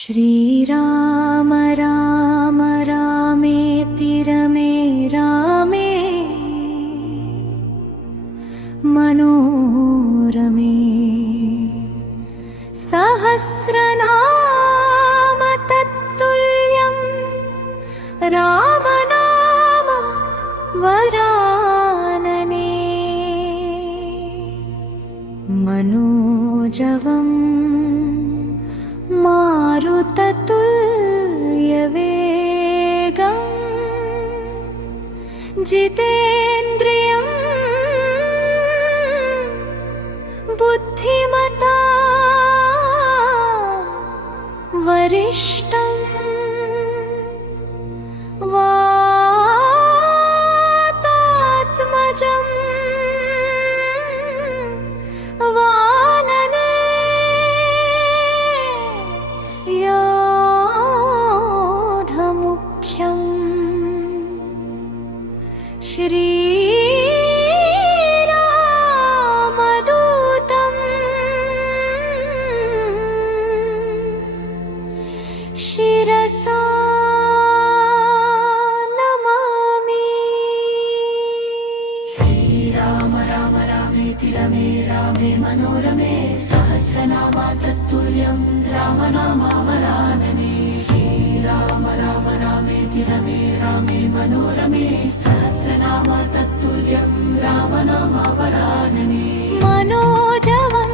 श्रीराम राम रामेति रमे रामे मनोरमे सहस्रनाम तत्तुल्यं रामनाम वरानने मनोजवं मारुततुल्यवेगं जितेन्द्रियं बुद्धिमतां वरिष्ठं वातात्मजं वानने योधमुख्यं श्रीरामदूतं शिरसा नमामि। श्रीराम राम रामेति रमे रामे मनोरमे सहस्रनाम तत्तुल्यं रामनाम वरानने श्रीराम राम रामेति रमे रामे मनोरमे सहस्रनाम तत्तुल्यं रामनाम वरानने मनोजवं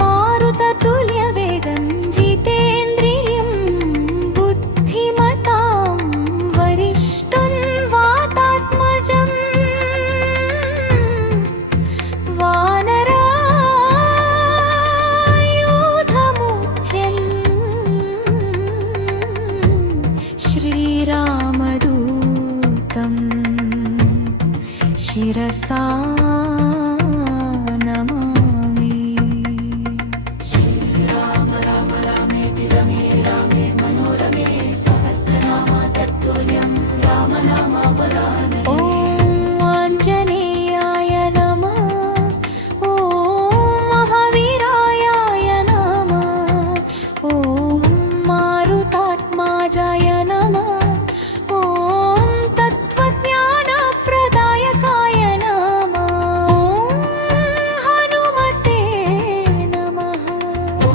मारुततुल्यवेगं जितेन्द्रियं बुद्धिमतां वरिष्ठं वातात्मजं वानरायुधमुख्यं श्रीरामदूतं शिरसा नमामि। श्रीराम राम रामेति रमे रामे मनोरमे सहस्रनाम तत्तुल्यं रामनाम वरानने ॐ आञ्जनेयाय नमः ॐ महावीराय नमः ॐ मारुतात्मजाय नमः ॐ तत्त्वज्ञानप्रदायकाय नमः ॐ हनुमते नमः ॐ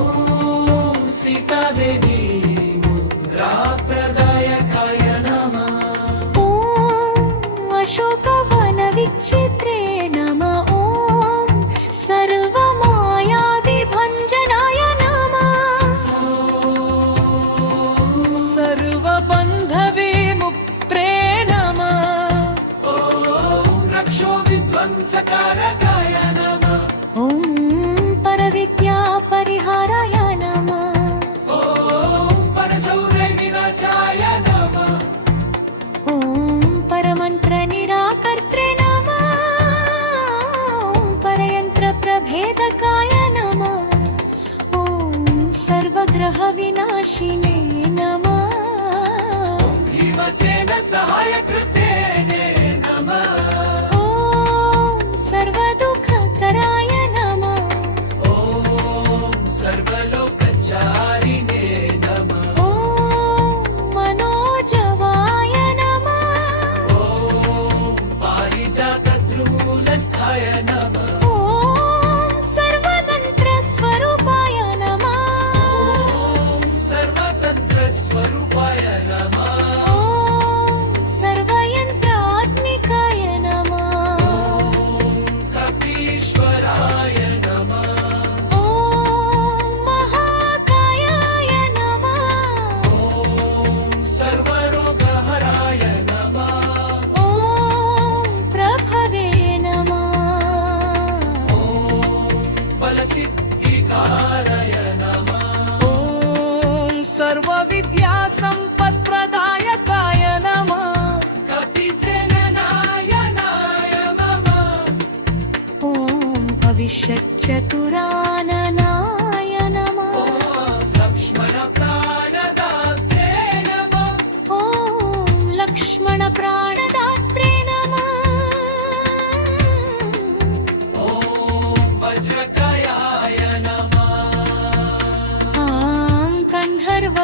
सीतादेवी मुद्राप्रदायकाय नमः ॐ अशोकवनविचित्रे नमः ॐ सर्वमायाविभञ्जनाय नमः सर्वबन्धविमुक्त्रे नमः ॐ रक्षोविध्वंसकारकाय नमः ॐ परविद्यापरिहाराय नमः ॐ परशौर्यविनाशाय नमः ॐ परमन्त्रनिराकर्त्रे नमः ॐ परयन्त्रप्रभेदकाय नमः ॐ सर्वग्रहविनाशिने नमः भीमसेन सहायकृते नमः ॐ सर्वदुःखकराय नमः ॐ सर्वलोकचारिणे नमः ॐ मनोजवाय नमः ॐ पारिजातद्रुमूलस्थाय नमः ॐ सर्वतन्त्रस्वरूपाय नमः ॐ सर्वतन्त्रस्वरूपाय नमः ॐ सर्वयन्त्रात्मिकाय नमः ॐ कपीश्वराय नमः ॐ महाकायाय नमः ॐ सर्वरोगहराय नमः ॐ प्रभवे नमः ॐ बलसिद्धिकाराय नमः ॐ सर्वविद्यासम्पत्प्रदायकाय नमः कपिसेननायनाय मम ॐ भविष्यच्चतुराननाय नमः ॐ लक्ष्मणप्राणदात्रे नमः ॐ लक्ष्मणप्राणदात्रे नमः ॐ वज्रकायाय नमः गन्धर्व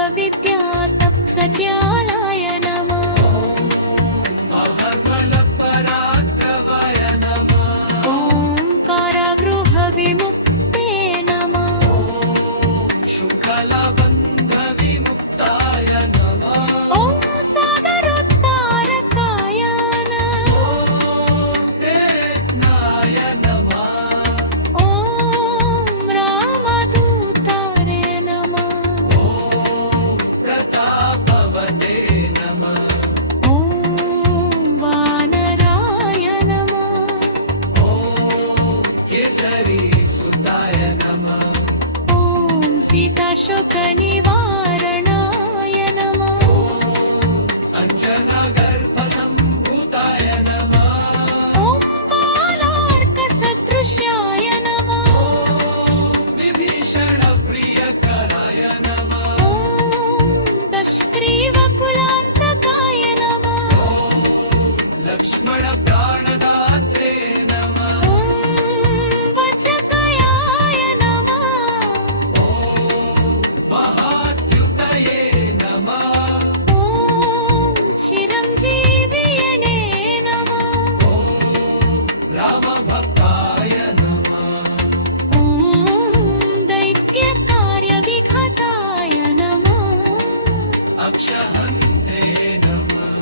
अक्षहन्त्रे नमः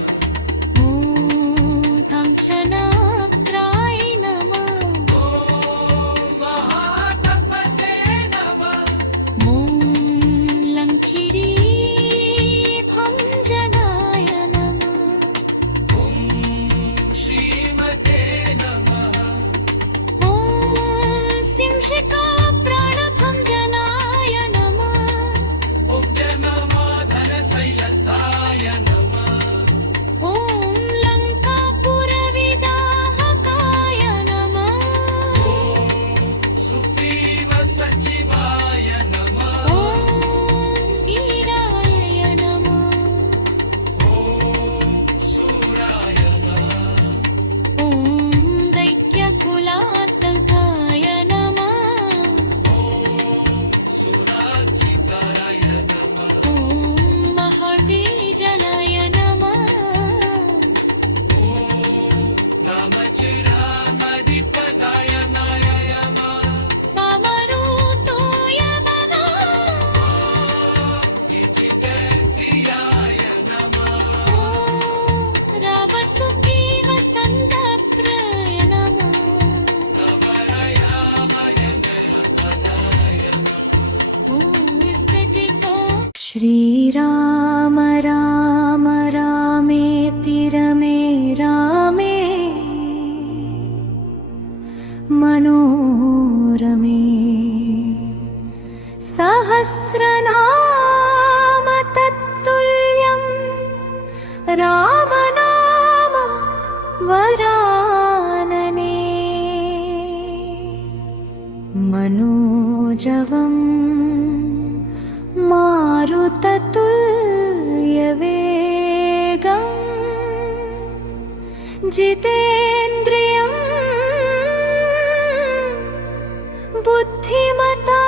ॐ कंचनाक्राय नमः ॐ महातपसे नमः ॐ लङ्किरीभञ्जनाय नमः ॐ श्रीमते नमः ॐ सिंहिकाप्राणभञ्जनाय नमः उद्यममाधनशैलस्थाय नमः ॐ लङ्कापुरविदाहकाय नमः ॐ सुग्रीव सचिवाय नमः ॐ वीराय नमः ॐ शूराय नमः ॐ दैत्यकुलातङ्काय नमः ॐ सुराचिताय नमः ॐ महाबीजनाय नमः ॐ रामचिरामधिपदाय नमः वामरूतोय नमः विचितेन्द्रियाय नमः ॐ रावसुग्रीवसन्दप्राय नमः नवरयामय नयपदाय नमः ॐ स्थितिको श्रीराम राम रामेति रमे रामे मनोरमे सहस्रनाम तत्तुल्यं रामनाम वरानने मनोजवं मारुततुल्यवेगम् जितेन्द्रियं बुद्धिमता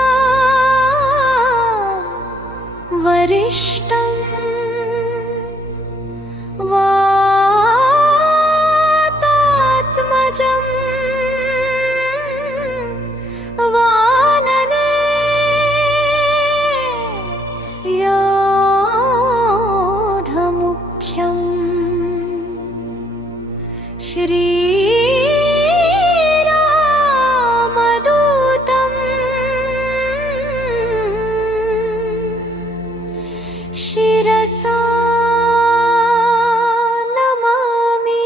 वरिष्ठं वातात्मजं वानने योधमुख्यम् श्रीरामदूतं शिरसा नमामि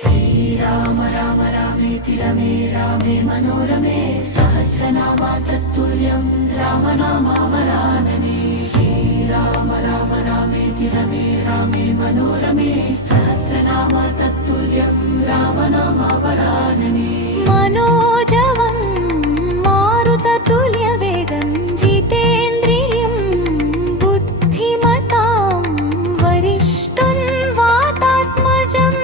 श्रीराम राम रामेति रमे रामे मनोरमे सहस्रनाम तत्तुल्यं रामनामावरानने श्रीराम राम रामेति रमे रामे मनोरमे सहस्रनाम तत्तुल्यं रामनामावरानने मनोजवं मारुततुल्यवेगं जितेन्द्रियं बुद्धिमतां वरिष्ठं वातात्मजं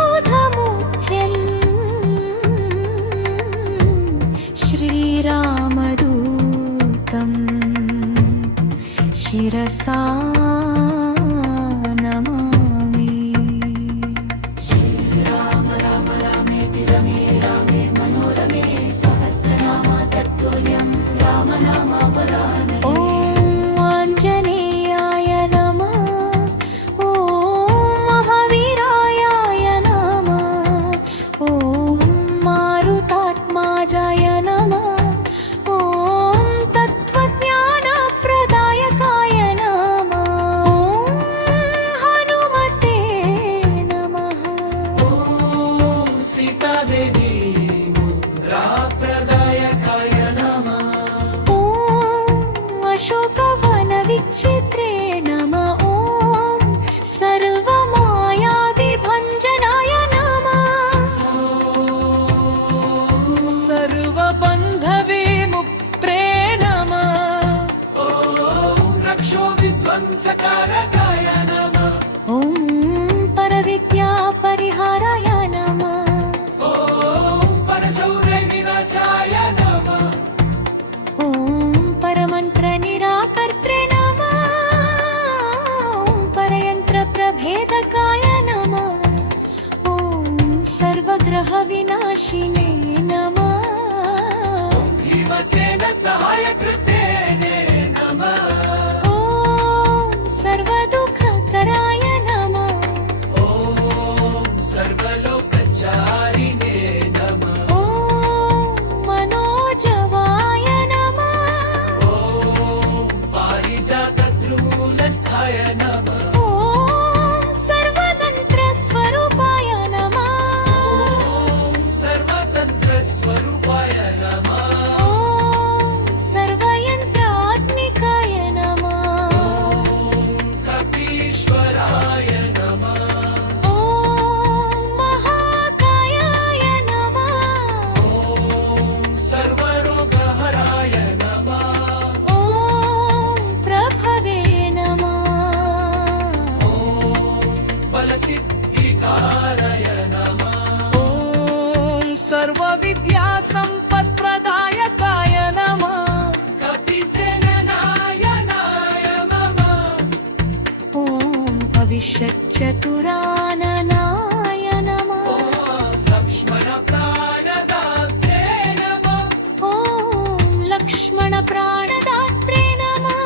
वानरायुधमुख्यं श्रीरामदूतं शिरसा नमामि श्रीराम राम रामेति रमे रामे मनोरमे सहस्रनाम तत्तुल्यं रामनामावरानने ॐ आञ्जनेयाय नमः ॐ महावीराय नमः ॐ मारुतात्माजाय नमः ॐ तत्त्वज्ञानप्रदायकाय नमः ॐ हनुमते नमः ॐ सीतादेवी मुद्राप्रदायकाय नमः ॐ अशोकवनविचित्रे नमः ॐ सर्वमायाविभञ्जनाय नमः सर्वबन्धविमुक्त्रे नमः ॐ रक्षोविध्वंसकारकाय नमः ॐ परविद्यापरिहाराय नमः ॐ परशौर्यविनाशाय नमः ॐ परमन्त्रनिराकर्त्रे नमः ॐ परयन्त्रप्रभेदकाय नमः ॐ सर्वग्रहविनाशिने नमः तामसेन सहायकृतेने नमः ॐ सर्वदुःखकराय नमः ॐ सर्वलोकचारिणे नमः ॐ मनोजवाय नमः ॐ पारिजातद्रुमूलस्थाय नमः ॐ सर्वतन्त्रस्वरूपाय नमः ॐ सर्वतन्त्रस्वरूपाय नमः ॐ सर्वयन्त्रात्मिकाय नमः ॐ कपीश्वराय नमः ॐ महाकायाय नमः ॐ सर्वरोगहराय नमः ॐ प्रभवे नमः ॐ बलसिद्धिकाराय नमः ॐ सर्वविद्यासम्पत्प्रदायकाय नमः कपिसेननायनाय मम ॐ भविष्यच्चतुराननाय नमः ॐ लक्ष्मणप्राणदात्रे नमः ॐ लक्ष्मणप्राणदात्रे नमः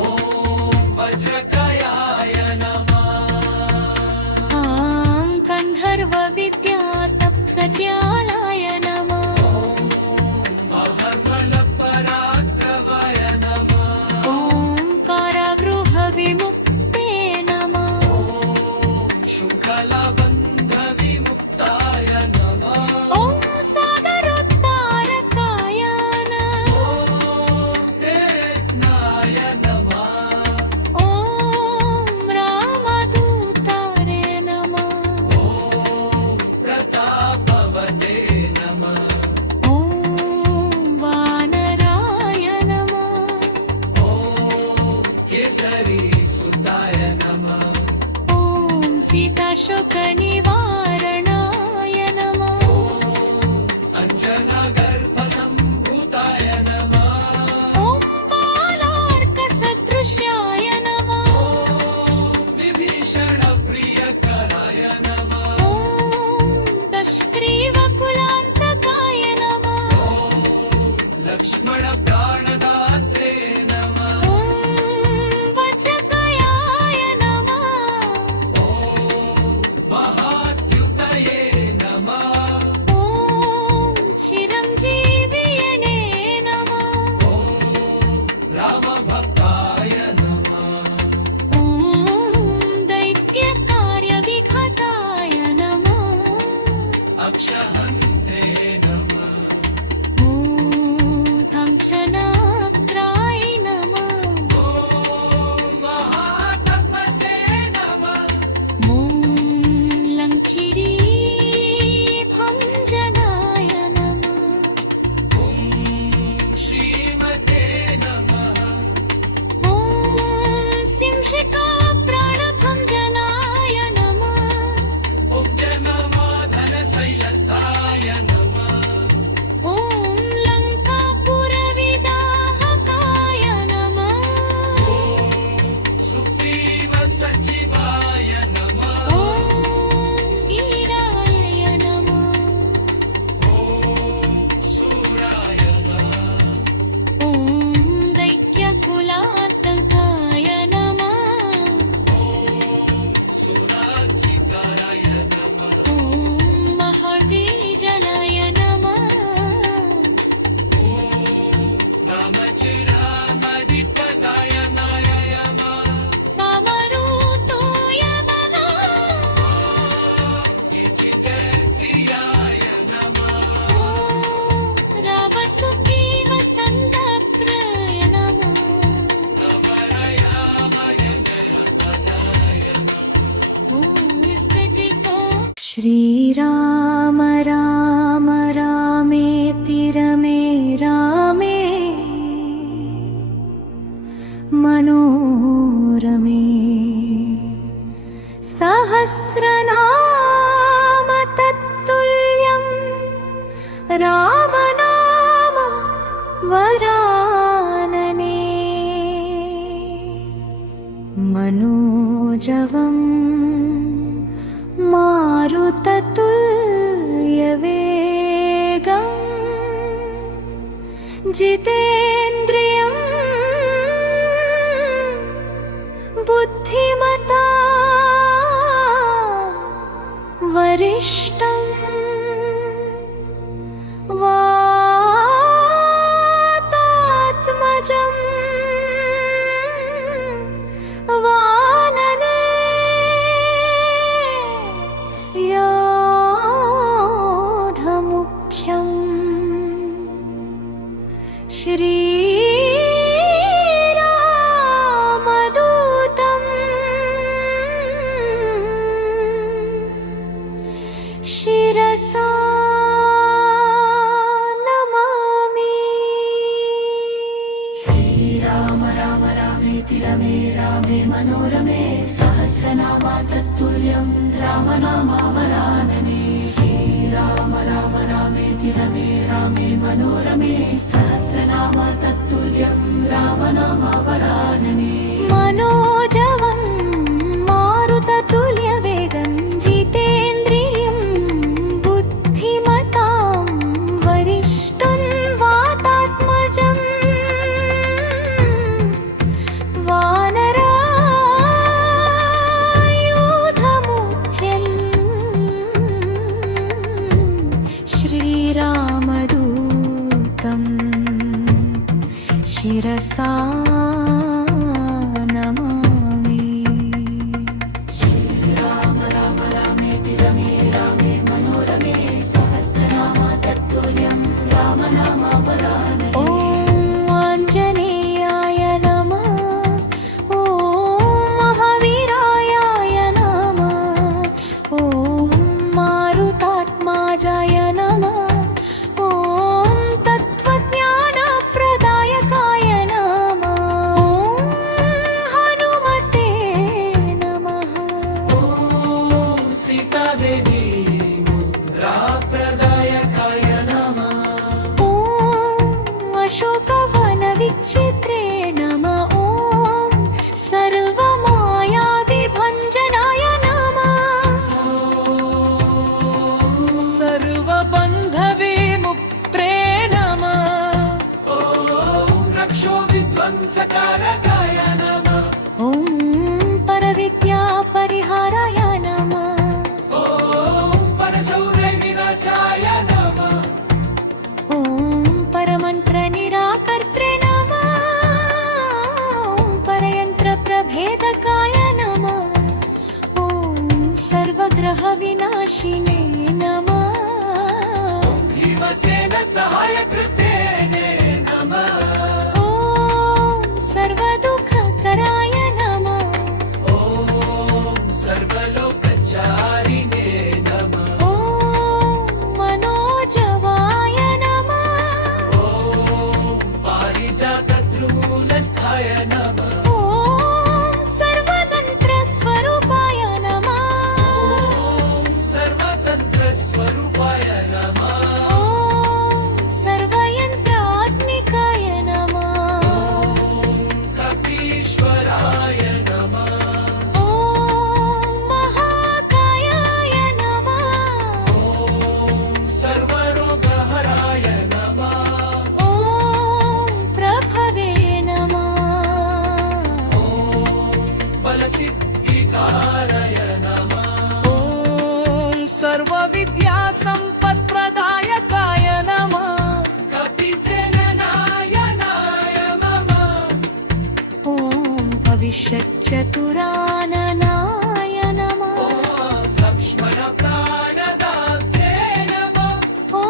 ॐ वज्रकायाय नमः ॐ गन्धर्वविद्यातप्सज्ञालाय नमः अहर्मलपराक्रमाय नमः ॐ कारागृहविमुक्ते नमः ॐ शृङ्खलाबन्धविमुक्ताय नमः ॐ सागरोद्धारकाय नमः ॐ प्रेत्नाय नमः ॐ रामदूतारे नमः ॐ प्रतापवते नमः ॐ वानराय नमः ॐ केसरीसुताय नमः ॐ सीताशोकनिवारणाय नमः अञ्जनागर्भसम्भूताय नमः ॐ बालार्कसदृश्याय नमः ॐ विभीषणप्रियकराय नमः ॐ दशग्रीवकुलान्तकाय नमः ॐ लक्ष्मणप्राणदात्रे नमः ॐ वज्रकायाय नमः ॐ महाद्युतये नमः ॐ चिरञ्जीवियने नमः ॐ रामभक्ताय नमः ॐ दैत्यकार्यविघाताय नमः अक्षहन्ते नमः ॐ धंसनाक्राय नमः ॐ महातपसे नमः ॐ लङ्किरीभञ्जनाय नमः ॐ श्रीमते नमः ॐ सिंहिकाप्राणभञ्जनाय नमः उज्जनमाधनशैलस्थाय जितेन्द्रियं बुद्धिमता वरिष्ठं वातात्मजं वानने योधमुख्यं श्रीरामदूतं शिरसा नमामि। श्रीराम राम रामेति रमे रामे मनोरमे सहस्रनाम तत्तुल्यं रामनामावरानने। श्रीराम राम रामेति रमे रामे मनोरमे सहस्रनाम तत्तुल्यं रामनामावरानने। मनोजवं मारुततुल्यवेगं जितेन्द्रियं बुद्धिमतां वरिष्ठं वातात्मजं वानरायूथमुख्यं श्रीरामदूतं शिरसा नमामि। श्रीराम राम रामेति रमे रामे मनोरमे सहस्रनाम तत्तुल्यं रामनामावरानने। ॐ आञ्जनेयाय नमः। ॐ महावीराय नमः। ॐ मारुतात्माजाय नमः। ॐ तत्त्वज्ञानप्रदायकाय नमः। ॐ हनुमते नमः। ॐ सीतादेवी मुद्राप्रदायकाय नमः। ॐ अशोकवनविचित्रे नमः। ॐ सर्वमायाविभञ्जनाय नमः। सर्वबन्धविमुक्त्रे नमः। ॐ रक्षोविध्वंसकारकाय नमः। ॐ परविद्यापरिहाराय नमः। ॐ परशौर्यविनाशाय नमः। ॐ परमन्त्रनिराकर्त्रे नमः। ॐ परयन्त्रप्रभेदकाय नमः। ॐ सर्वग्रहविनाशिने नमः। भीमसेन सहायकृते नमः। ॐ सर्वदुःखकराय नमः। ॐ सर्वलोकचारिणे नमः। ॐ मनोजवाय नमः। ॐ पारिजातद्रुमूलस्थाय नमः। ॐ सर्वतन्त्रस्वरूपाय नमः। ॐ सर्वतन्त्रस्वरूपाय नमः। ॐ सर्वयन्त्रात्मिकाय नमः। ॐ कपीश्वराय नमः। ॐ महाकायाय नमः। ॐ सर्वरोगहराय नमः। ॐ प्रभवे नमः। ॐ बलसिद्धिकाराय नमः। ॐ सर्वविद्यासम्पत्प्रदायकाय नमः। कपिसेननायनाय मम। ॐ भविष्यच्चतुराननाय नमः। ॐ लक्ष्मणप्राणदात्रे नमः। ॐ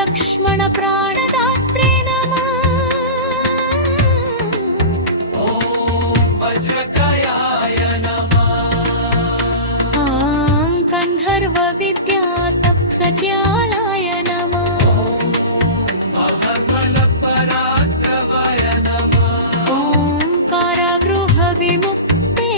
लक्ष्मणप्राणदात्रे नमः। ॐ वज्रकायाय नमः। ॐ गन्धर्वविद्यातप्सज्ञालाय नमः। महर्बलपराक्रमाय नमः। ॐ कारागृहविमुक्ते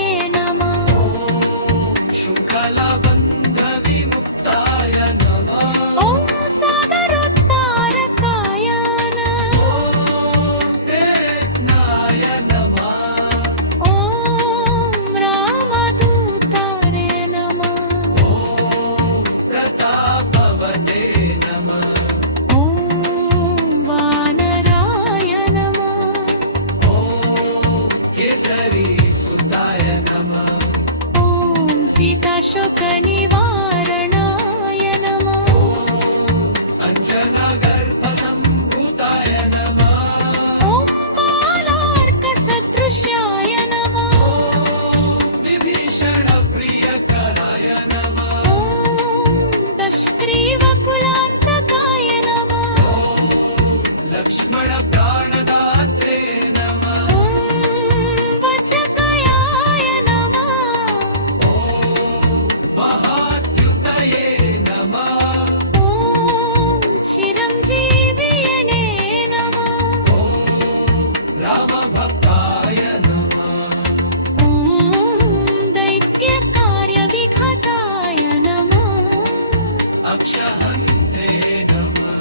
अक्षहन्त्रे नमः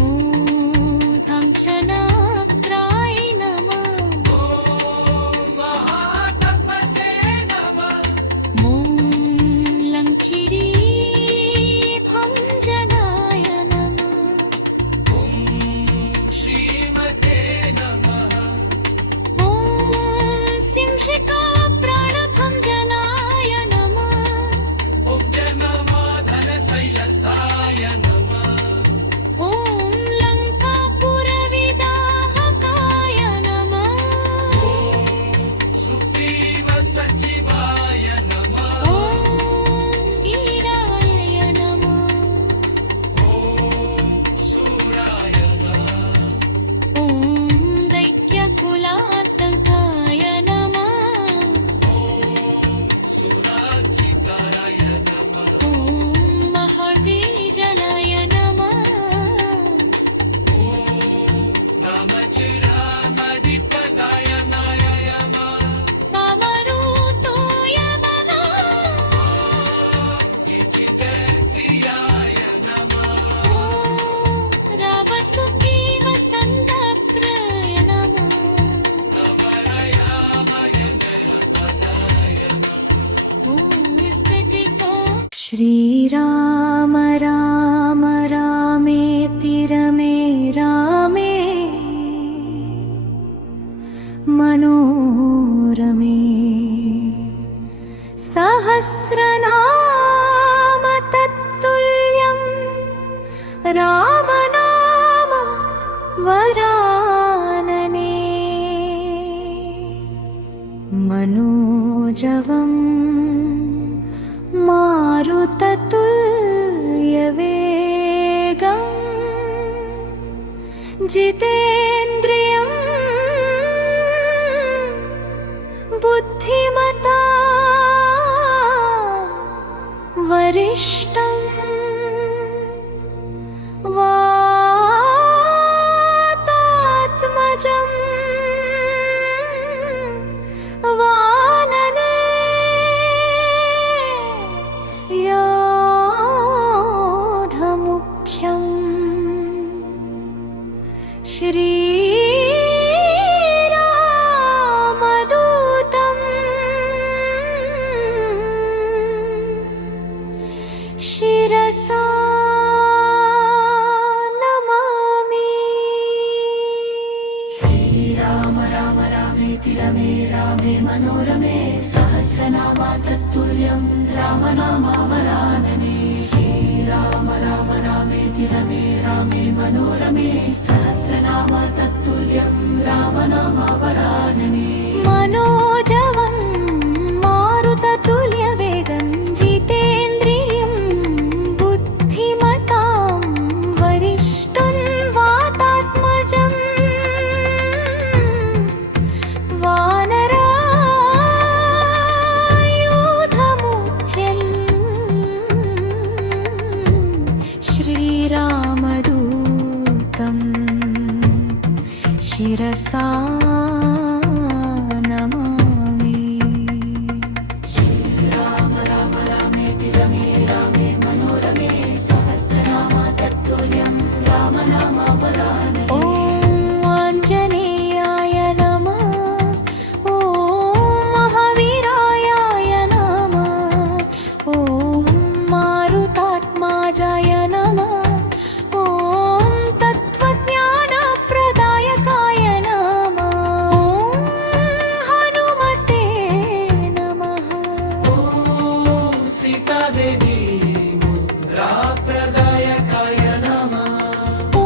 ॐ धंसनाक्राय नमः ॐ महातपसे नमः ॐ लङ्किरीभञ्जनाय नमः ॐ श्रीमते नमः ॐ सिंहिकाप्राणभञ्जनाय नमः ॐ जनमाधनशैलस्थाय नमः ॐ लङ्कापुरविदाहकाय नमः ॐ सुग्रीव सचिवाय नमः ॐ वीराय नमः ॐ शूराय नमः ॐ दैत्यकुलातङ्काय नमः ॐ सुरार्चिताय नमः ॐ महर्षिजनाय नमः ॐ नामचिरामधिपदाय नमः नामरूतोय नमः इचितप्रियाय नमः ॐ रावसुग्रीवसन्दप्राय नमः नमरयामय नयपदाय नमः ॐ स्फटिका श्रीराम राम रामेति रमे रामे मनोरमे सहस्रनाम तत्तुल्यं रामनाम वरानने मनोजवम् मारुततुल्यवेगम् जितेन्द्रियं बुद्धिमता वरिष्ठं वातात्मजं वानने योधमुख्यम् श्रीरामदूतम् शिरसा नमामि। श्रीराम राम रामेति रमे रामे मनोरमे सहस्रनाम तत्तुल्यं रामनाम वरानने श्रीराम राम रामेति रमे रामे मनोरमे सहस्रनाम तत्तुल्यं रामनाम वरानने मनोजवं मारुततुल्यवेगं जितेन्द्रियं बुद्धिमतां वरिष्ठं वातात्मजं वानरायुधमुख्यम् श्रीरामदूतं शिरसा नमामि। श्रीराम राम रामेति रमे रामे मनोरमे सहस्रनाम तत्तुल्यं रामनाम वरानने ॐ आञ्जनेयाय नमः ॐ महावीराय नमः ॐ मारुतात्माजाय नमः ॐ तत्त्वज्ञानप्रदायकाय नमः ॐ हनुमते नमः ॐ सीतादेवी मुद्राप्रदायकाय नमः ॐ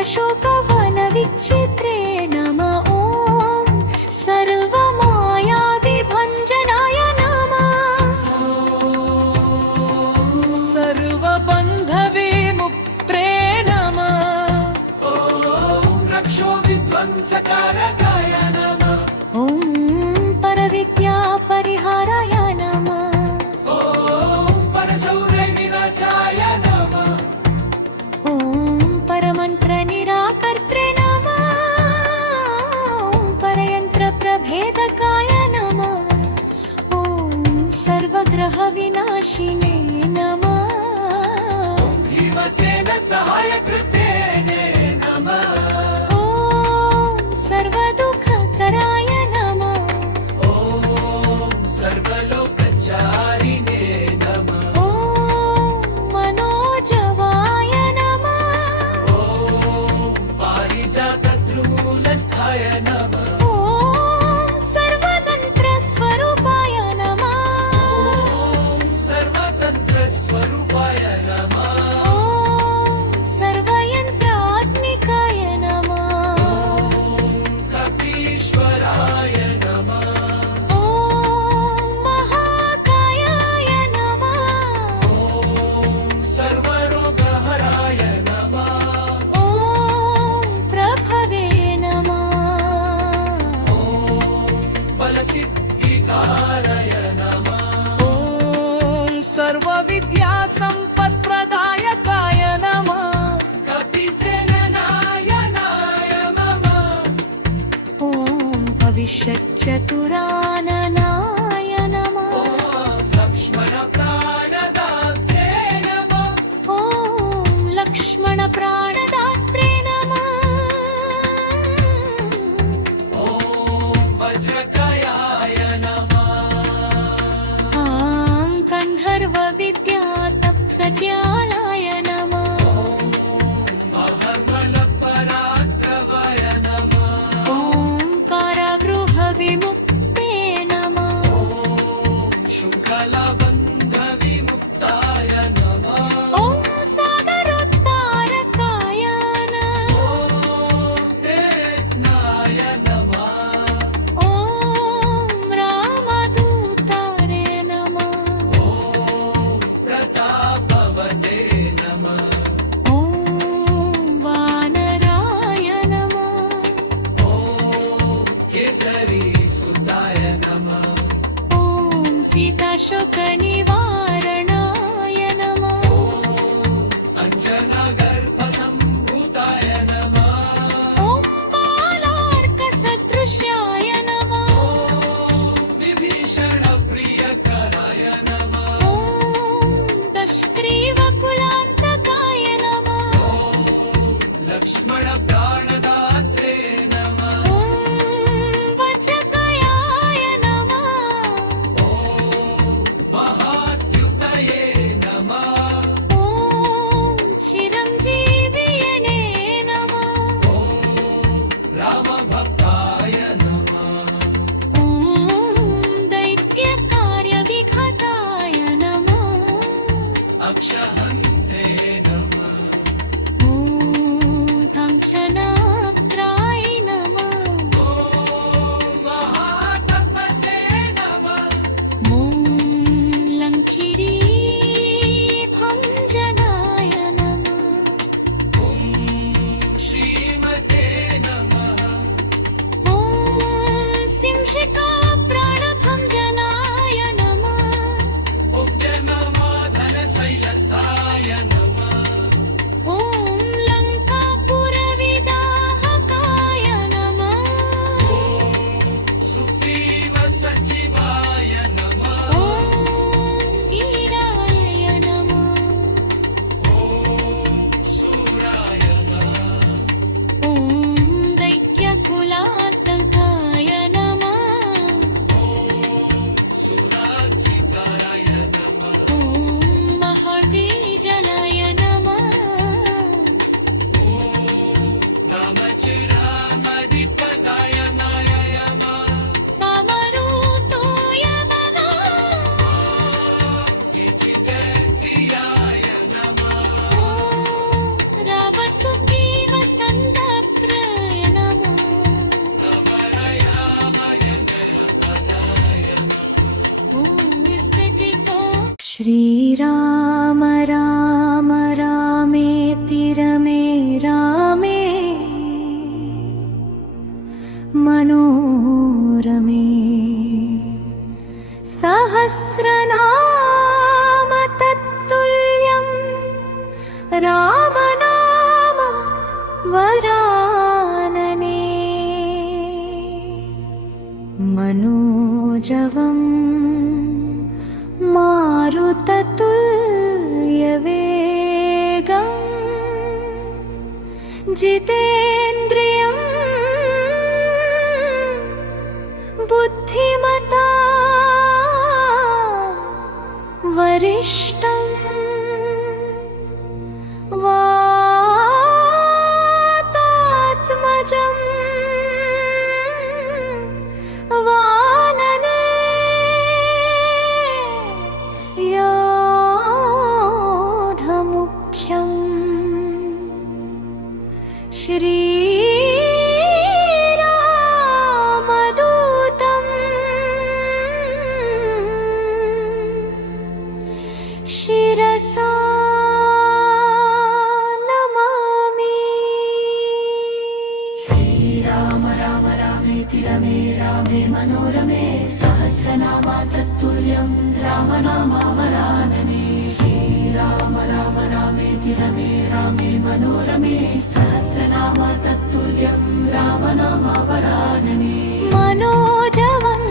अशोकवनविचित्रे नमः ॐ सर्वमायाविभञ्जनाय नमः सर्वबन्धविमुक्त्रे नमः ॐ रक्षोविध्वंसकारकाय नमः ॐ परविद्यापरिहाराय नमः ॐ परशौर्यविनाशाय नमः ॐ परमन्त्रनिराकर्त्रे नमः ॐ परयन्त्रप्रभेदकाय नमः ॐ सर्वग्रहविनाशिने नमः भीमसेन सहायकृतेने नमः ॐ सर्वदुःखकराय नमः ॐ सर्वलोकचारिणे नमः ॐ मनोजवाय नमः ॐ पारिजातद्रुमूलस्थाय नमः ॐ सर्वतन्त्रस्वरूपाय नमः ॐ सर्वतन्त्रस्वरूपाय नमः ॐ सर्वयन्त्रात्मिकाय नमः ॐ कपीश्वराय नमः ॐ महाकायाय नमः ॐ सर्वरोगहराय नमः ॐ प्रभवे नमः ॐ बलसिद्धिकाराय नमः ॐ सर्वविद्यासम्पत्प्रदायकाय नमः कपिसेननायनाय मम ॐ भविष्यच्चतुराननाय नमः ॐ लक्ष्मणप्राणदात्रे नमः ॐ लक्ष्मणप्राणदात्रे नमः ॐ वज्रकायाय नमः ॐ गन्धर्वविद्यातप्सत्यालाय नमः महर्मलपराक्रमाय नमः ॐ कारागृहविमुक्ते नमः ॐ शुकलबन्धविमुक्ताय नमः ॐ सागरोत्तारकाय नमः ॐ वेत्नाय नमः ॐ रामदूतारे नमः ॐ प्रतापवते नमः ॐ वानराय नमः ॐ केसरीसुताय नमः ॐ सीताशोकनिवारणाय नमः अञ्जनागर्भसम्भूताय नमः ॐ बालार्कसदृश्याय नमः ॐ विभीषणप्रियकराय नमः ॐ दशग्रीवकुलान्तकाय नमः ॐ लक्ष्मणप्राणदात्रे नमः ॐ वज्रकायाय नमः ॐ महाद्युतये नमः ॐ चिरञ्जीवियणे नमः ॐ रामभक्ताय नमः ॐ दैत्यकार्यविघाताय नमः अक्षहन्त्रे नमः ॐ काञ्चनाप्राय नमः ॐ महातपसे नमः ॐ लङ्किरीभञ्जनाय नमः ॐ श्रीमते नमः ॐ सिंहिकाप्राणभञ्जनाय नमः उद्यममाधनशैलस्थाय नमः ॐ लङ्कापुरविदाहकाय नमः ॐ सुग्रीवसचिवाय नमः ॐ वीराय नमः ॐ शूराय नमः ॐ दैत्यकुलातङ्काय नमः ॐ सुराचिताय नमः ॐ महर्षिजनाय नमः ॐ रामचिरामधिपदाय नमः रामरूतोय नमः विचित्रक्रियाय नमः ॐ रावसुग्रीवसन्दप्राय नमः नमरयामय नयनाय नमः ॐ स्थितितो श्रीराम राम रामेति रमे रामे मनोरमे सहस्रनाम तत्तुल्यं रामनाम वरानने मनोजवं मारुततुल्यवेगम् जितेन्द्रियं बुद्धिमता वरिष्ठं वातात्मजं वानने योधमुख्यम् श्रीरामदूतं शिरसा नमामि। श्रीराम राम रामेति रमे रामे मनोरमे सहस्रनामा तत्तुल्यं रामनामावरानने। श्रीराम राम रामेति रमे रामे मनोरमे सहस्रनामा तत्तुल्यं रामनामावरानने। मनोजवं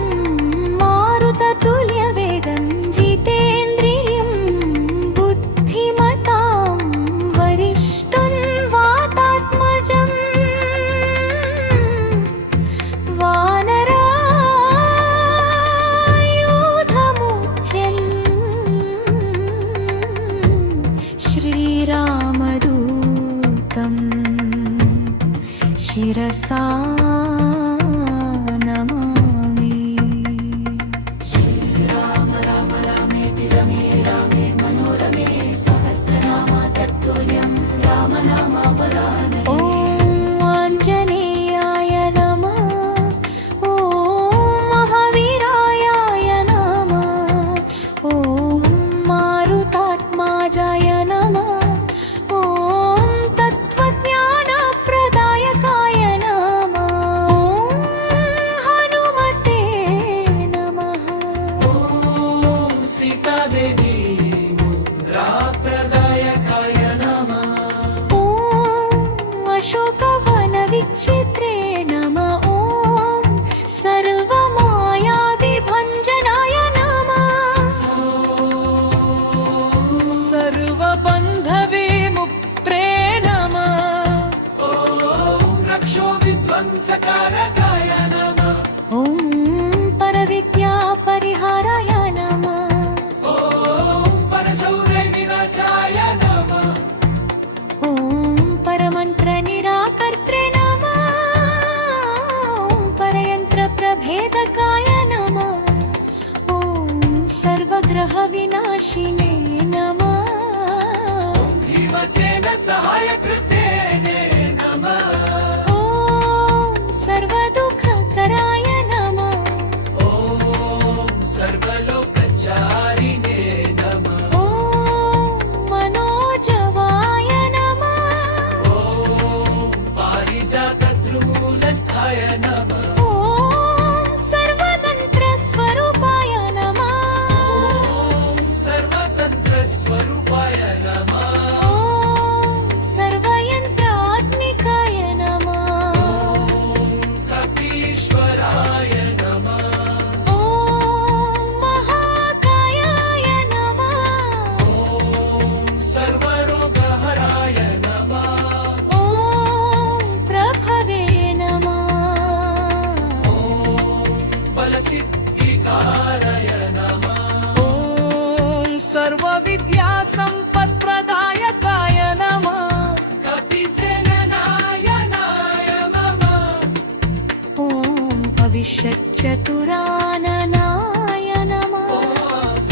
मारुततुल्यवेगं जितेन्द्रियं बुद्धिमतां वरिष्ठं वातात्मजं वानरायूथमुख्यं श्रीरामदूतं शिरसा नमामि। श्रीराम राम रामेति रमे रामे मनोरमे सहस्रनामा तत्तुल्यं रामनामावरानने। ॐ आञ्जनेयाय नमः। ॐ महावीराय नमः। ॐ मारुतात्माजाय नमः। ॐ तत्त्वज्ञानप्रदायकाय नमः। ॐ हनुमते नमः। ॐ सीतादेवी मुद्राप्रदायकाय नमः। ॐ अशोकवनविचित्रे नमः। ॐ सर्वमायाविभञ्जनाय नमः। सर्वबन्धविमुक्त्रे नमः। ॐ रक्षोविध्वंसकारकाय नमः। ॐ परविद्यापरिहाराय नमः। ॐ परशौर्यविनाशाय नमः। ॐ परमन्त्रनिराकर्त्रे नमः। ॐ परयन्त्रप्रभेदकाय नमः। ॐ सर्वग्रहविनाशिने नमः। भीमसेन सहायकृते नमः। ॐ सर्वदुःखकराय नमः। ॐ सर्वलोकचारिणे नमः। ॐ मनोजवाय नमः। ॐ पारिजातद्रुमूलस्थाय नमः। ॐ सर्वतन्त्रस्वरूपाय नमः। ॐ सर्वतन्त्रस्वरूपाय नमः। ॐ सर्वयन्त्रात्मिकाय नमः। ॐ कपीश्वराय नमः। ॐ महाकायाय नमः। ॐ सर्वरोगहराय नमः। ॐ प्रभवे नमः। ॐ बलसिद्धिकाराय नमः। ॐ सर्वविद्यासम्पत्प्रदायकाय नमः। कपिसेननायनाय मम। ॐ भविष्यच्चतुराननाय नमः। ॐ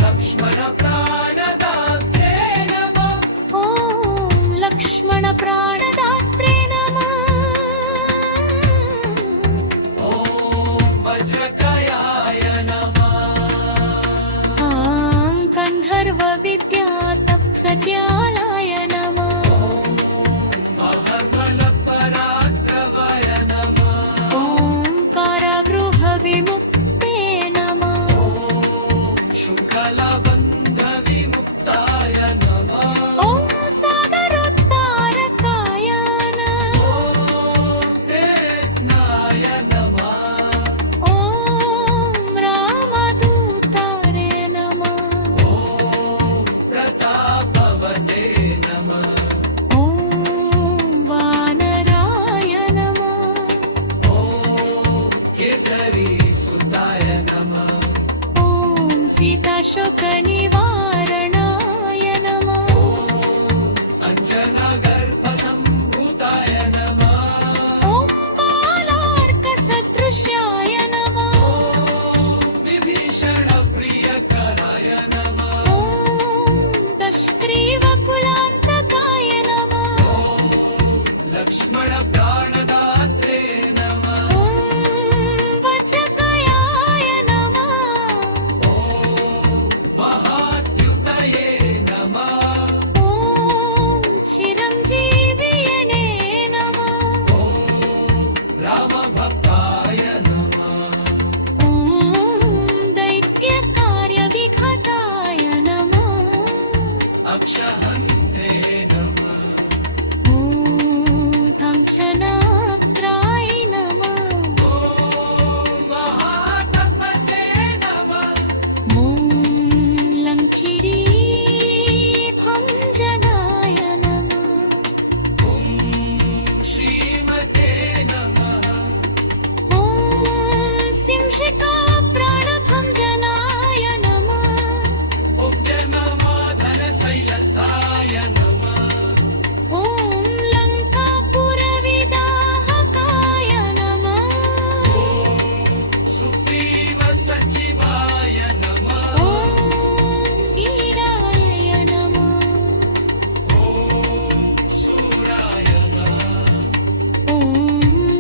लक्ष्मणप्राणदात्रे नमः। ॐ लक्ष्मणप्राणदात्रे नमः। ॐ वज्रकयाय नमः। ॐ गन्धर्वविद्यातप्सज्जालाय नमः। महर्मलपराक्रमाय नमः। ॐ कारागृहविमुक्ते नमः। ॐ शृङ्खलाबन्धविमुक्ताय नमः। ॐ सागरोद्धारकाय हन्त्रे नमः ॐ कंचनाक्राय नमः ॐ महातपसे नमः ॐ लङ्किरीभञ्जनाय नमः ॐ श्रीमते नमः ॐ सिंहिकाप्राणभञ्जनाय नमः उद्यममाधनशैलस्थाय नमः ॐ लङ्कापुरविदाहकाय नमः ॐ सुग्रीव सचिवाय नमः ॐ वीराय नमः ॐ शूराय नमः ॐ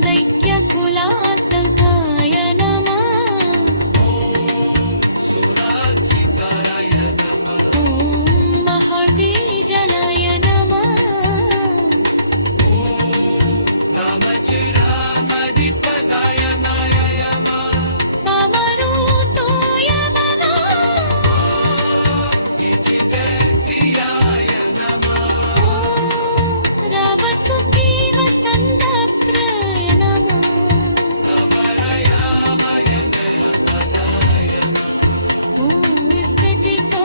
दैत्यकुलातकाय नमः ॐ सुरार्जिताय नमः ॐ महर्षिजनाय नमः ॐ रामचिरामधिपदाय नमः रामरूतोय नमः इचितप्रियाय नमः ॐ रावसुग्रीवसन्दप्राय नमः नमरयामय नयनाय नमः ॐ स्थितिको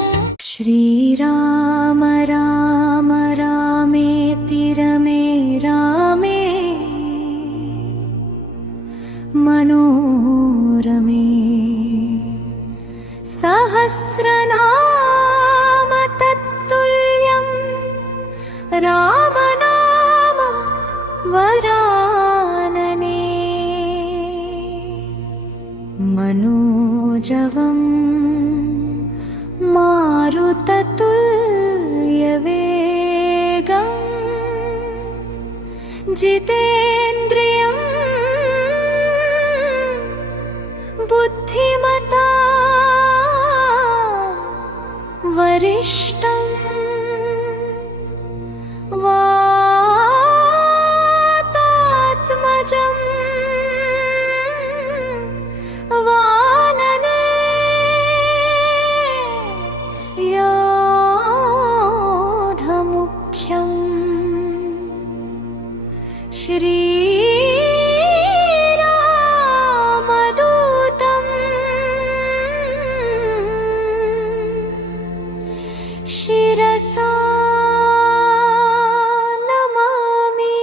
श्रीराम राम रामेति रमे रामे मनोरमे सहस्रनाम तत्तुल्यं रामनाम वरानने मनोजवं मारुततुल्यवेगं जितेन्द्रियं बुद्धिमता वरिष्ठं वातात्मजं वानने योधमुख्यं श्रीरामदूतं शिरसा नमामि।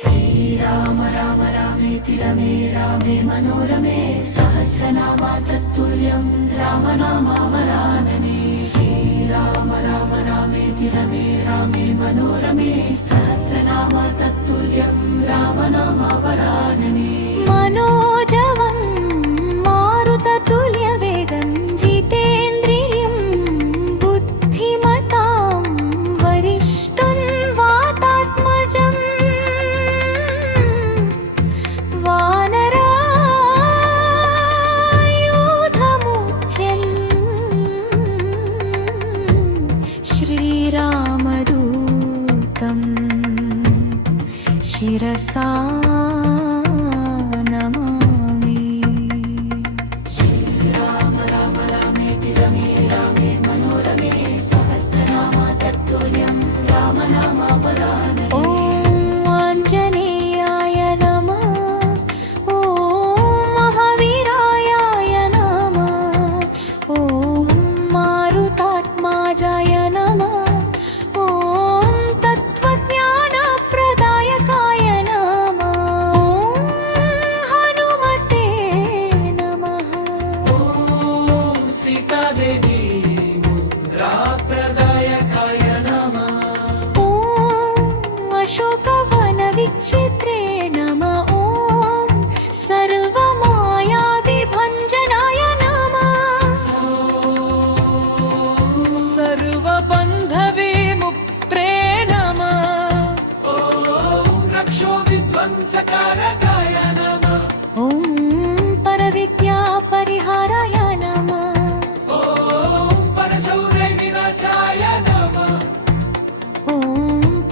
श्रीराम राम रामेति रमे रामे मनोरमे सहस्रनाम तत्तुल्यं रामनाम वरानने श्रीराम राम रामेति रमे रामे मनोरमे सहस्रनाम तत्तुल्यं रामनाम वरानने मनोजवं मारुततुल्यवेगं जितेन्द्रियं बुद्धिमतां वरिष्ठं वातात्मजं वानरायुधमुख्यं श्रीरामदूतं शिरसा नमामि। श्रीराम राम रामेति रमे रामे मनोरमे सहस्रनाम तत्तुल्यं रामनाम वरानने ॐ आञ्जनेयाय नमः ॐ महावीराय नमः ॐ मारुतात्माजाय नमः ॐ तत्त्वज्ञानप्रदायकाय नमः ॐ हनुमते नमः ॐ सीतादेवी मुद्राप्रदायकाय नमः ॐ अशोकवनविचित्रे नमः ॐ सर्वमायाविभञ्जनाय नमः सर्वबन्धविमुक्त्रे नमः ॐ रक्षोविध्वंसकारकाय नमः ॐ परविद्यापरिहाराय नमः ॐ परशौर्यविनाशाय नमः ॐ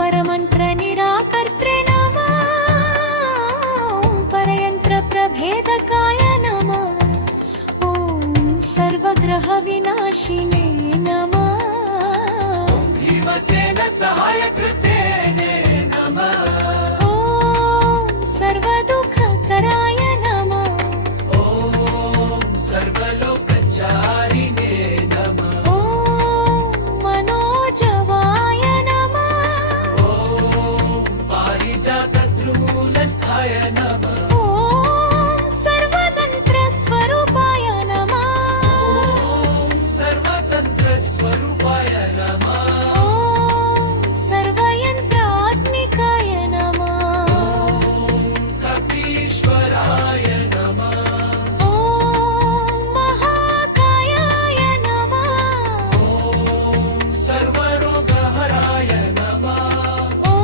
परमन्त्रनिराकर्त्रे नमः ॐ परयन्त्रप्रभेदकाय नमः ॐ सर्वग्रहविनाशिने नमः तामसेन सहायकृतेने नमः ॐ सर्वदुःखकराय नमः ॐ सर्वलोकचारिणे नमः ॐ मनोजवाय नमः ॐ पारिजातद्रुमूलस्थाय नमः ॐ सर्वतन्त्रस्वरूपाय नमः ॐ सर्वतन्त्रस्वरूपाय नमः ॐ सर्वयन्त्रात्मिकाय नमः कपीश्वराय नमः ॐ महाकायाय नमः ॐ सर्वरोगहराय नमः ॐ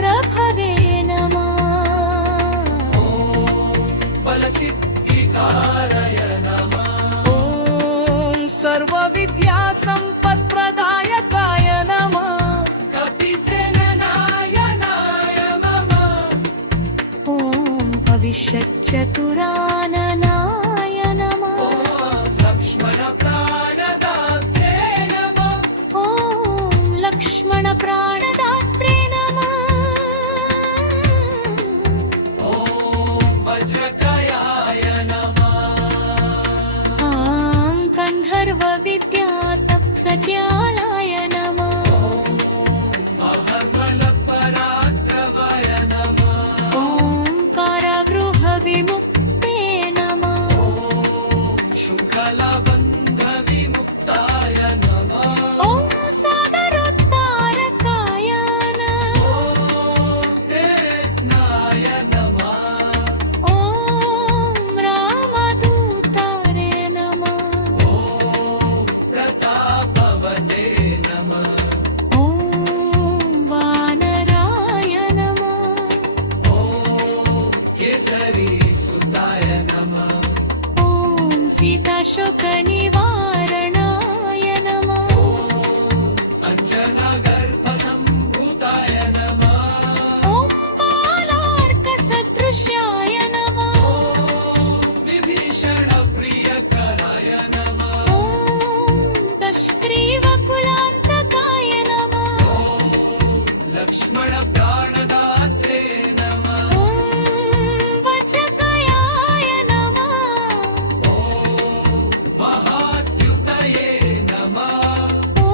प्रभवे नमः ॐ बलसिद्धिकाराय नमः ॐ सर्वविद्यासम्पत्प्रदायकाय नमः कपिसेननायनाय मम ॐ भविष्यच्चतुराननाय नमः ॐ लक्ष्मणप्राणदात्रे नमः ॐ लक्ष्मणप्राणदात्रे नमः ॐ वज्रकायाय नमः ॐ गन्धर्वविद्यातप्सज्ञानाय नमः महर्मलपराक्रमाय नमः ॐ कारागृहविमुक्ते नमः ॐ शृङ्खलाबन्धविमुक्ताय नमः ॐ सागरोद्धारकाय नमः ॐ वेत्नाय नमः ॐ रामदूतारे नमः ॐ प्रतापवते नमः ॐ वानराय नमः ॐ केसरीसुताय नमः ॐ सीताशोकनिवारणाय नमः ॐ अञ्जनागर्भसम्भूताय नमः ॐ बालार्कसदृश्याय नमः ॐ विभीषणप्रियकराय नमः ॐ दशग्रीवकुलान्तकाय नमः ॐ लक्ष्मणप्राणदात्रे नमः ॐ वचकयाय नमः ॐ महाद्युतये नमः ॐ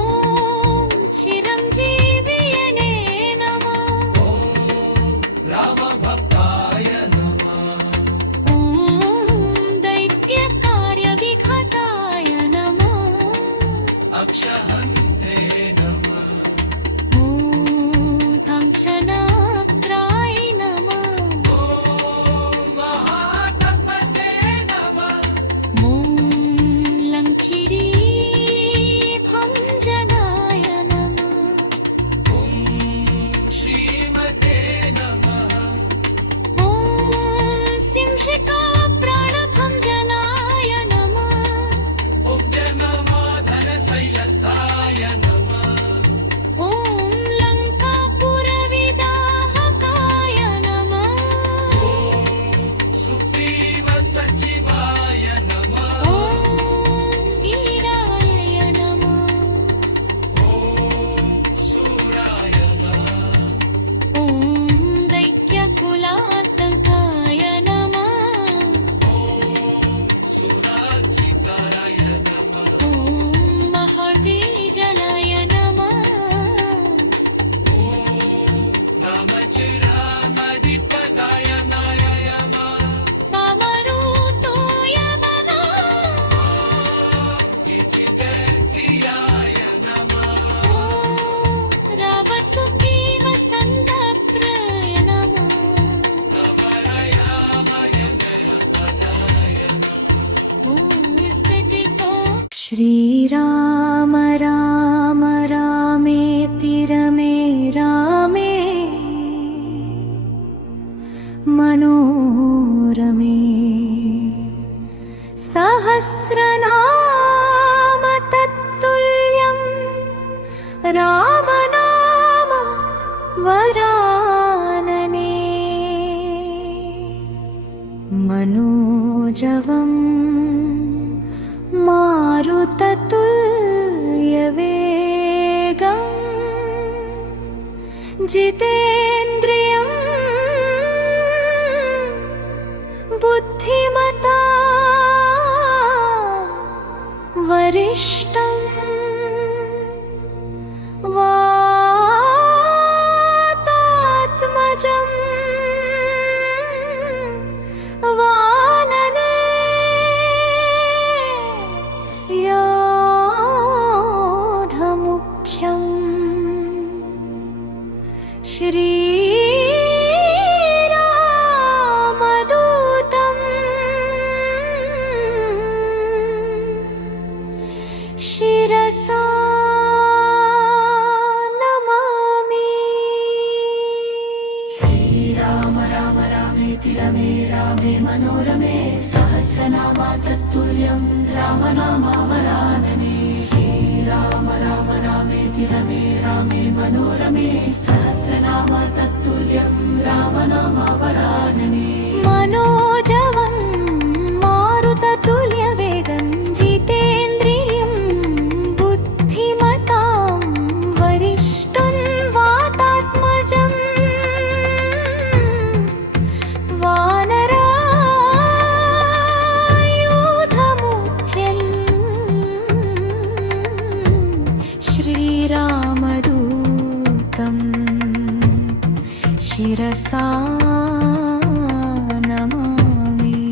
चिरञ्जीवियने नमः ॐ रामभक्ताय नमः ॐ दैत्यकार्यविघाताय नमः अक्षहन्त्रे नमः ॐ काञ्चनाप्राय नमः ॐ महातपसे नमः ॐ लङ्किरीभञ्जनाय नमः ॐ श्रीमते नमः ॐ सिंहिकाप्राणभञ्जनाय नमः उद्यममाधनशैलस्थाय नमः ॐ लङ्कापुरविदाहकाय नमः ॐ सुग्रीवसचिवाय नमः ॐ वीराय नमः ॐ शूराय नमः ॐ दैत्यकुलातङ्काय नमः ॐ सुराजिताय नमः ॐ महर्षिजनाय नमः ॐ रामचिरामधिपदाय नमः रामरूतोय नमः इचितप्रियाय नमः ॐ रावसुग्रीवसन्दप्राय नमः नमरयामय नयनाय नमः ॐ स्थितिको श्रीराम राम रामेति रमे रामे मनोरमे सहस्रनाम तत्तुल्यं रामनाम वरानने मनोजवं मारुततुल्यवेगम् जितेन्द्रियं बुद्धिमता वरिष्ठं वातात्मजं वानने योधमुख्यम् श्रीरामदूतं शिरसा नमामि। श्रीराम राम रामेति रमे रामे मनोरमे सहस्रनामा तत्तुल्यं रामनामावरानने। श्रीराम राम रामेति रमे रामे मनोरमे सहस्रनामा तत्तुल्यं रामनामावरानने। मनोजवं मारुततुल्यवेगं जितेन्द्रियं बुद्धिमतां वरिष्ठं वातात्मजं वानरायुधमुख्यं श्रीरामदूतं शिरसा नमामि।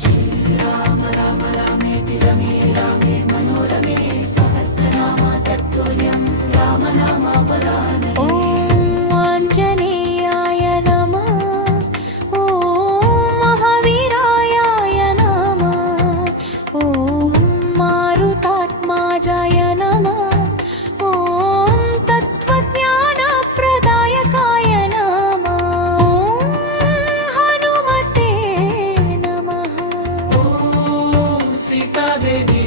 श्रीराम राम रामेति रमे रामे मनोरमे सहस्रनामा तत्तुल्यं रामनामावरानने। ॐ आञ्जनेयाय नमः। ॐ महावीराय नमः। ॐ मारुतात्माजाय नमः। ॐ तत्त्वज्ञानप्रदायकाय नमः। ॐ हनुमते नमः। ॐ सीतादेवी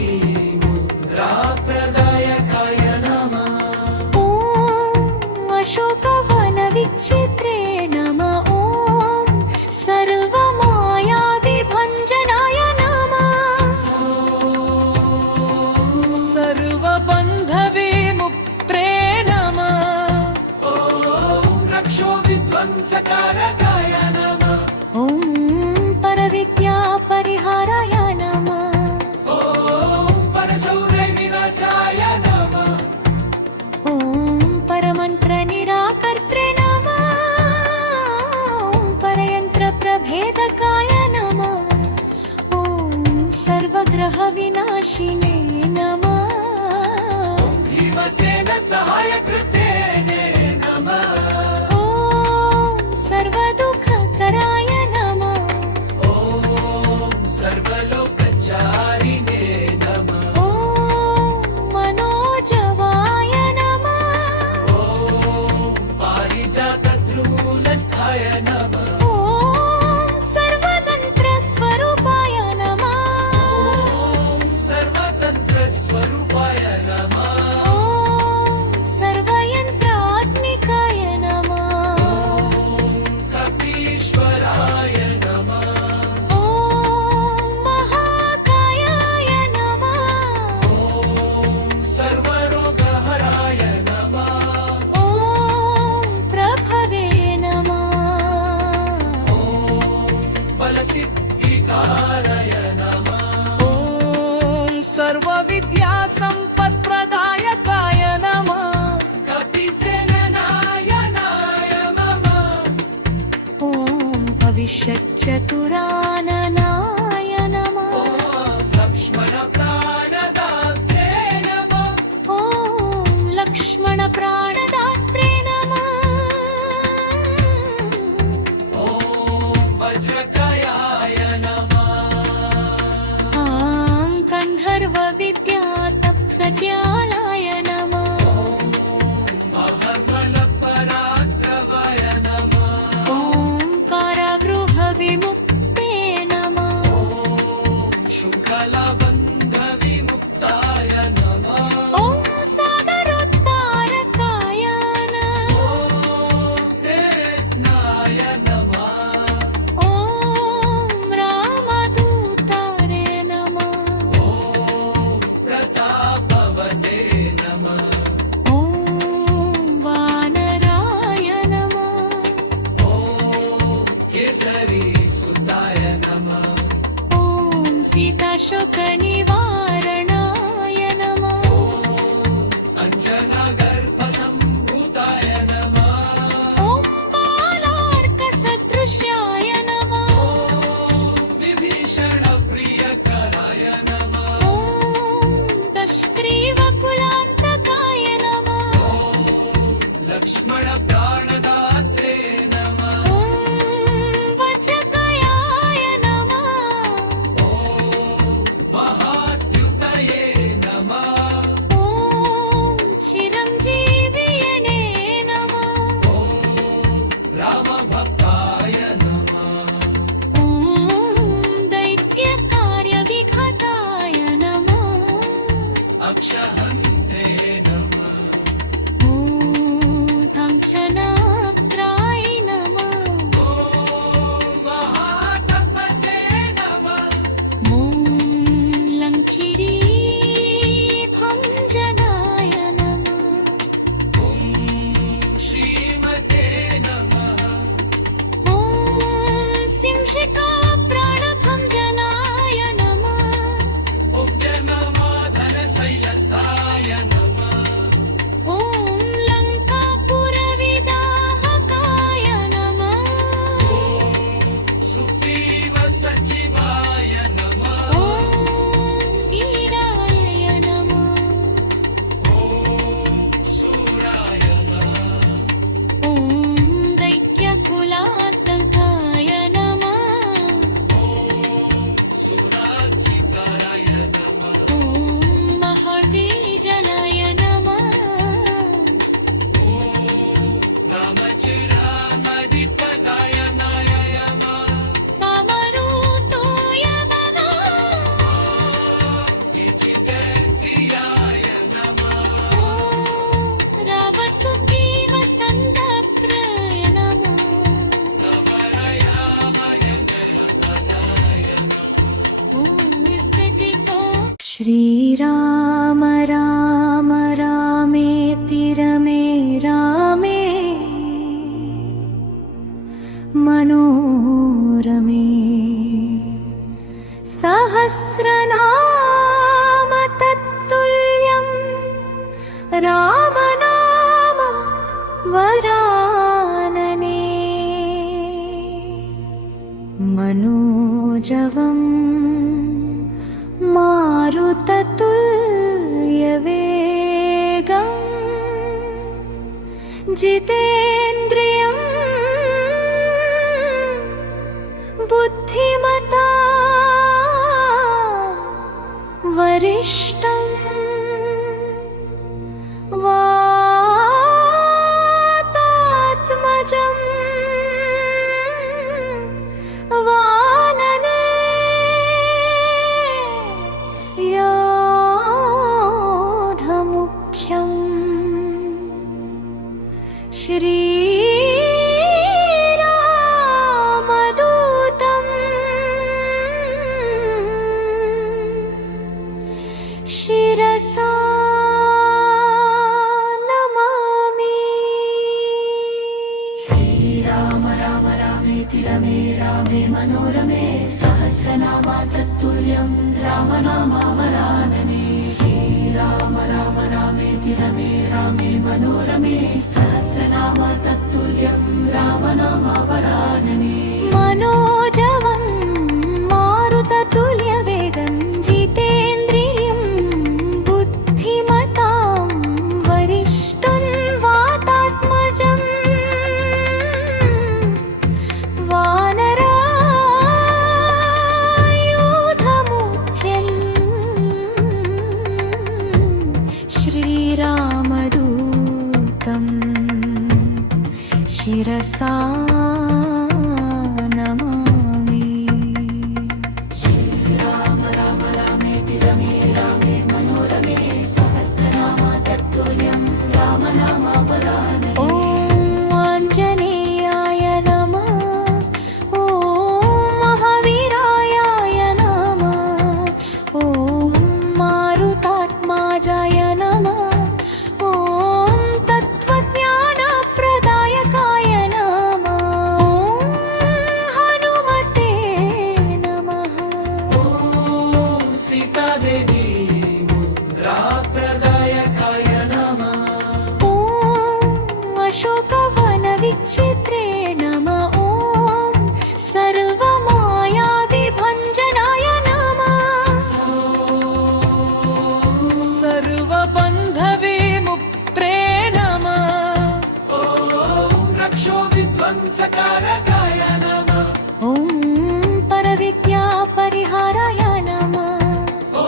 मुद्राप्रदायकाय नमः। ॐ अशोकवनविचित्रे नमः। ॐ सर्वमायाविभञ्जनाय नमः। सर्वबन्धविमुक्त्रे नमः। ॐ रक्षोविध्वंसकारकाय नमः। ॐ परविद्यापरिहाराय नमः। ॐ परशौर्यविनाशाय नमः। ॐ परमन्त्रनिराकर्त्रे नमः। ॐ परयन्त्रप्रभेदकाय नमः। ॐ सर्वग्रहविनाशिने नमः। भीमसेन सहायकृते नमः। ॐ सर्वदुःखकराय नमः। ॐ सर्वलोकचारिणे नमः। ॐ मनोजवाय नमः। ॐ पारिजातद्रुमूलस्थाय नमः। ॐ सर्वतन्त्रस्वरूपाय नमः। ॐ सर्वतन्त्रस्वरूपाय नमः। ॐ सर्वयन्त्रात्मिकाय नमः। ॐ कपीश्वराय नमः। ॐ महाकायाय नमः। ॐ सर्वरोगहराय नमः। ॐ प्रभवे नमः। ॐ बलसिद्धिकाराय नमः। ॐ सर्वविद्यासम्पत्प्रदायकाय नमः। कपिसेननायनाय मम। ॐ भविष्यच्चतुराननाय नमः। ॐ लक्ष्मणप्राणदात्रे नमः। ॐ लक्ष्मणप्राणदात्रे नमः। ॐ वज्रकयाय नमः। ॐ गन्धर्वविद्यातप्सज्जालाय नमः। महर्मलपराक्रमाय नमः। ॐ कारागृहविमुक्ते नमः। ॐ शृङ्खलाबन्धविमुक्ताय नमः। ॐ सागरोद्धारकाय लक्ष्मण प्राणदात्रे नमः ॐ वज्रकायाय नमः ॐ महाद्युतये नमः ॐ चिरञ्जीवियने नमः ॐ रामभक्ताय नमः ॐ दैत्यकार्यविघाताय नमः अक्षहन्त्रे नमः ॐ काञ्चनाप्राय नमः ॐ महातपसे नमः ॐ लङ्किरीभञ्जनाय नमः ॐ श्रीमते नमः ॐ सिंहिकाप्राणभञ्जनाय नमः उद्यममाधनशैलस्थाय नमः ॐ लङ्कापुरविदाहकाय नमः ॐ सुग्रीव सचिवाय नमः ॐ वीराय नमः ॐ शूराय नमः ॐ दैत्यकुलातकाय नमः ॐ सुराचिताय नमः ॐ महर्षिजनाय नमः ॐ रामचिरामधिपदाय नमः रामरूतोय नमः विचितेन्द्रियाय नमः ॐ रावसुग्रीवसन्दप्राय नमः नमरयामय नयनाय नमः ॐ स्थितितो श्रीराम राम रामेति रमे रामे मनोरमे सहस्रनाम तत्तुल्यं रामनाम वरानने मनोजवं मारुततुल्यवेगम् जितेन्द्रियं बुद्धिमता वरिष्ठं वातात्मजं वानने योधमुख्यम् श्रीरामदूतं शिरसा नमामि श्रीराम राम रामेति रमे रामे मनोरमे सहस्रनाम तत्तुल्यं रामनाम वरानने श्रीराम राम रामेति रमे रामे मनोरमे सहस्रनाम तत्तुल्यं रामनाम वरानने मनोजवं मारुततुल्यवेगं जितेन्द्रियं बुद्धिमतां वरिष्ठं वातात्मजं वानरायुधमुख्यम् श्रीरामदूतं शिरसा नमामि श्रीराम राम रामेति रमे रामे मनोरमे सहस्रनाम तत्तुल्यं रामनाम वरानने ॐ आञ्जनेयाय नमः ॐ महावीराय नमः ॐ मारुतात्माजाय नमः ॐ तत्त्वज्ञानप्रदायकाय नमः ॐ हनुमते नमः ॐ सीतादेवी मुद्राप्रदायकाय नमः ॐ सकारकाय नमः ॐ परविद्या परिहाराय नमः ॐ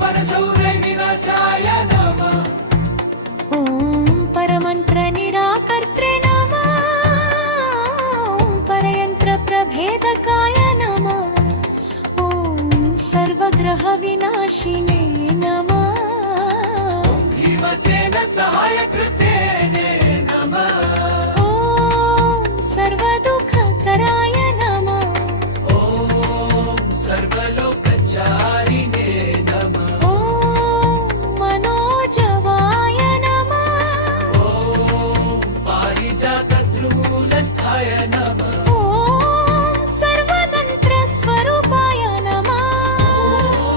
परसौर्यविनाशाय नमः ॐ परमन्त्रनिराकर्त्रे नमः ॐ परयन्त्रप्रभेदकाय नमः ॐ सर्वग्रहविनाशिने नमः भीमसेन सहायकृते नमः ॐ सर्वदुःखकराय नमः ॐ सर्वलोकचारिणे नमः ॐ मनोजवाय नमः ॐ पारिजातद्रुमूलस्थाय नमः ॐ सर्वतन्त्रस्वरूपाय नमः ॐ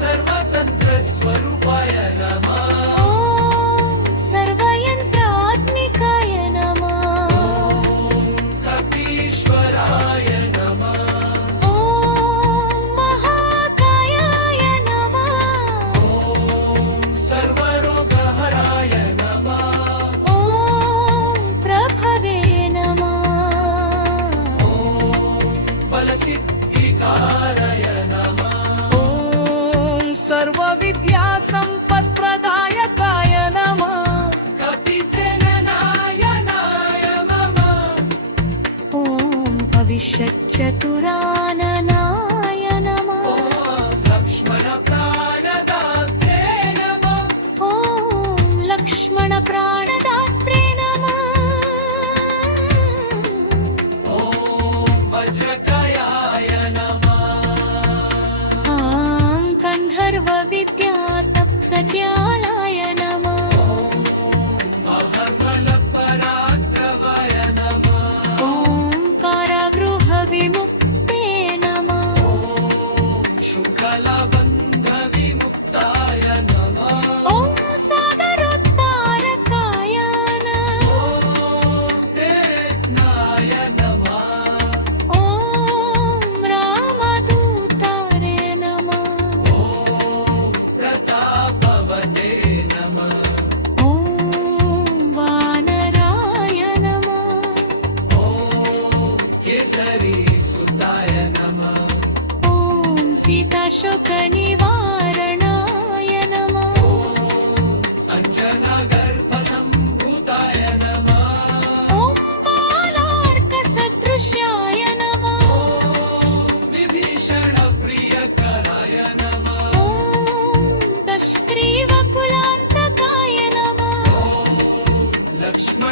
सर्वतन्त्रस्वरूपाय नमः ॐ सर्वयन्त्रात्मिकाय नमः ॐ कपीश्वराय नमः ॐ महाकायाय नमः ॐ सर्वरोगहराय नमः ॐ प्रभवे नमः ॐ बलसिद्धिकाराय नमः ॐ सर्वविद्यासम्पत्प्रदायकाय नमः कपिसेननायनाय मम ॐ भविष्यच्चतुराननाय नमः ॐ लक्ष्मणप्राणदात्रे नमः ॐ लक्ष्मणप्राणदात्रे नमः ॐ वज्रकायाय नमः ॐ गन्धर्वविद्यातप्सज्जालाय नमः अहर्मलपराक्रमाय नमः ॐ कारागृहविमुक्ते नमः ॐ शृङ्खलाबन्धविमुक्ताय नमः ॐ सागरोत्तारकाय नमः ॐ प्रेत्नाय नमः ॐ रामदूतारे नमः ॐ प्रतापवते नमः ॐ वानराय नमः ॐ केसरी सुताय नमः ॐ सीताशोकनिवारणाय नमः ॐ अञ्जनागर्भसम्भूताय नमः ॐ बालार्कसदृश्याय नमः ॐ विभीषणप्रियकराय नमः ॐ दशग्रीवकुलान्तकाय नमः ॐ लक्ष्मण